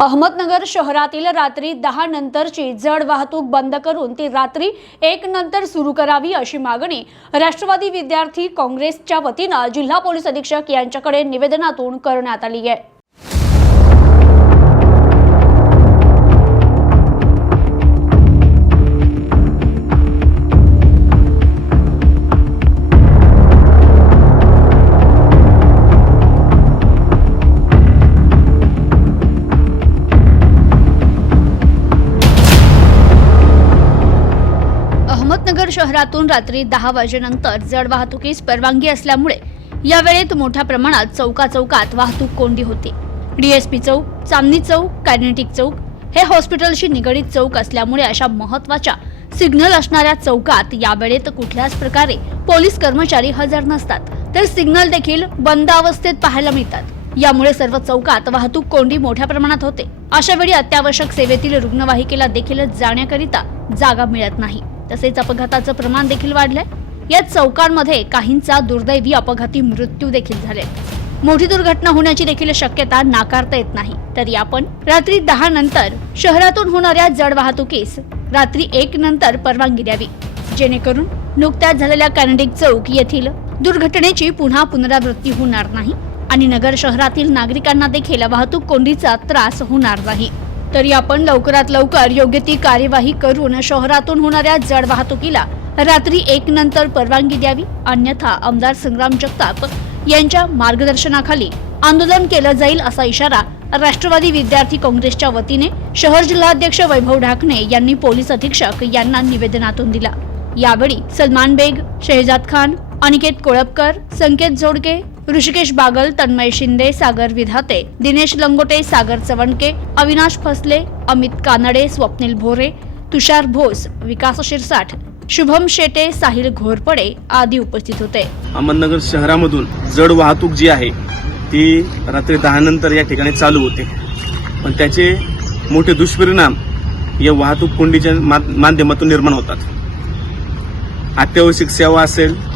अहमदनगर शहरातील रात्री दहा नंतरची जड वाहतूक बंद करून ती रात्री एक नंतर सुरू करावी अशी मागणी राष्ट्रवादी विद्यार्थी काँग्रेसच्या वतीनं जिल्हा पोलीस अधीक्षक यांच्याकडे निवेदनातून करण्यात आली आहे. अहमदनगर शहरातून रात्री दहा वाजेनंतर जड वाहतुकीस परवानगी असल्यामुळे या वेळेत मोठ्या प्रमाणात चौका चौकात वाहतूक कोंडी होती. डीएसपी चौक चांदणी चौक कायनेटिक चौक हे हॉस्पिटलशी निगडीत चौक असल्यामुळे अशा महत्त्वाच्या सिग्नल असणाऱ्या चौकात यावेळेत कुठल्याच प्रकारे पोलीस कर्मचारी हजर नसतात. तर सिग्नल देखील बंद अवस्थेत पाहायला मिळतात. यामुळे सर्व चौकात वाहतूक कोंडी मोठ्या प्रमाणात होते. अशा वेळी अत्यावश्यक सेवेतील रुग्णवाहिकेला देखील जाण्याकरिता जागा मिळत नाही. तसेच अपघाताचं प्रमाण देखील वाढलंय. या चौकांमध्ये काहींचा दुर्दैवी अपघाती मृत्यू देखील झाले मोठी दुर्घटना होण्याची देखील शक्यता नाकारता येत नाही. तरी आपण रात्री दहा नंतर शहरातून होणाऱ्या जड वाहतुकीस रात्री एक नंतर परवानगी द्यावी. जेणेकरून नुकत्याच झालेल्या कॅनडिक चौक येथील दुर्घटनेची पुन्हा पुनरावृत्ती होणार नाही आणि नगर शहरातील नागरिकांना देखील वाहतूक कोंडीचा त्रास होणार नाही. तरी आपण लवकरात लवकर योग्य ती कार्यवाही करून शहरातून होणाऱ्या जड वाहतुकीला रात्री एक नंतर परवानगी द्यावी. अन्यथा आमदार संग्राम जगताप यांच्या मार्गदर्शनाखाली आंदोलन केलं जाईल असा इशारा राष्ट्रवादी विद्यार्थी काँग्रेसच्या वतीने शहर जिल्हाध्यक्ष वैभव ढाकणे यांनी पोलीस अधीक्षक यांना निवेदनातून दिला. यावेळी सलमान बेग शहजाद खान अनिकेत कोळपकर संकेत जोडके ऋषिकेश बागल तन्मय शिंदे सागर विधाते दिनेश लंगोटे सागर चवणके अविनाश फसले अमित कानडे स्वप्नील भोरे तुषार भोस विकास शिरसाठ शुभम शेटे साहिल घोरपडे आदी उपस्थित होते. अहमदनगर शहरामधून जड वाहतूक जी आहे ती रात्री दहा नंतर या ठिकाणी चालू होते. पण त्याचे मोठे दुष्परिणाम या वाहतूक कोंडीच्या मा- माध्यमातून निर्माण होतात. अत्यावश्यक सेवा असेल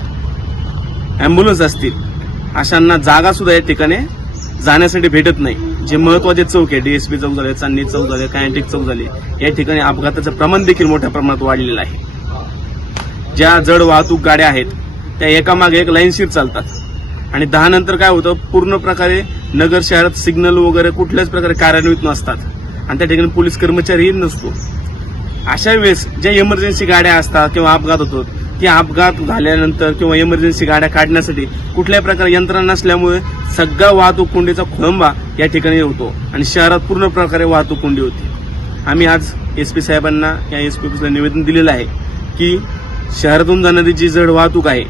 ॲम्ब्युलन्स असतील अशांना जागासुद्धा या ठिकाणी जाण्यासाठी भेटत नाही. जे महत्त्वाचे चौक आहे डीएसपी चौक झाले चांदणी चौक झाले कायंटिक चौक झाले या ठिकाणी अपघाताचं प्रमाण देखील मोठ्या प्रमाणात वाढलेलं आहे. ज्या जड वाहतूक गाड्या आहेत त्या एकामागे एक लाईनशीर चालतात. आणि दहा नंतर काय होतं पूर्ण प्रकारे नगर शहरात सिग्नल वगैरे कुठल्याच प्रकारे कार्यान्वित नसतात. आणि त्या ठिकाणी पोलीस कर्मचारीही नसतो. अशा वेळेस ज्या इमर्जन्सी गाड्या असतात किंवा अपघात होतो की अपघात झाल्यानंतर किंवा इमर्जन्सी गाड्या काढण्यासाठी कुठल्याही प्रकारे यंत्रणा नसल्यामुळे सगळा वाहतूक कोंडीचा खोळंबा या ठिकाणी होतो आणि शहरात पूर्ण प्रकारे वाहतूक कोंडी होती. आम्ही आज एस पी साहेबांना या एस पी ऑफिसला निवेदन दिलेलं आहे की शहरातून जाणारी जी जड वाहतूक आहे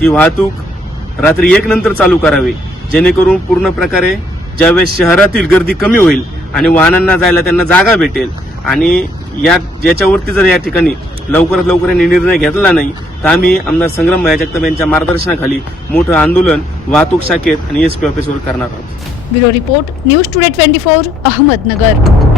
ती वाहतूक रात्री एक नंतर चालू करावी जेणेकरून पूर्ण प्रकारे ज्यावेळेस शहरातील गर्दी कमी होईल आणि वाहनांना जायला त्यांना जागा भेटेल आणि या याच्यावरती जर या ठिकाणी लवकरात लवकर यांनी निर्णय घेतला नाही तर आम्ही आमदार संग्राम भैया जगताप यांच्या मार्गदर्शनाखाली मोठं आंदोलन वाहतूक शाखेत आणि एसपी ऑफिसवर करणार आहोत. Bureau report news today twenty four Ahmednagar.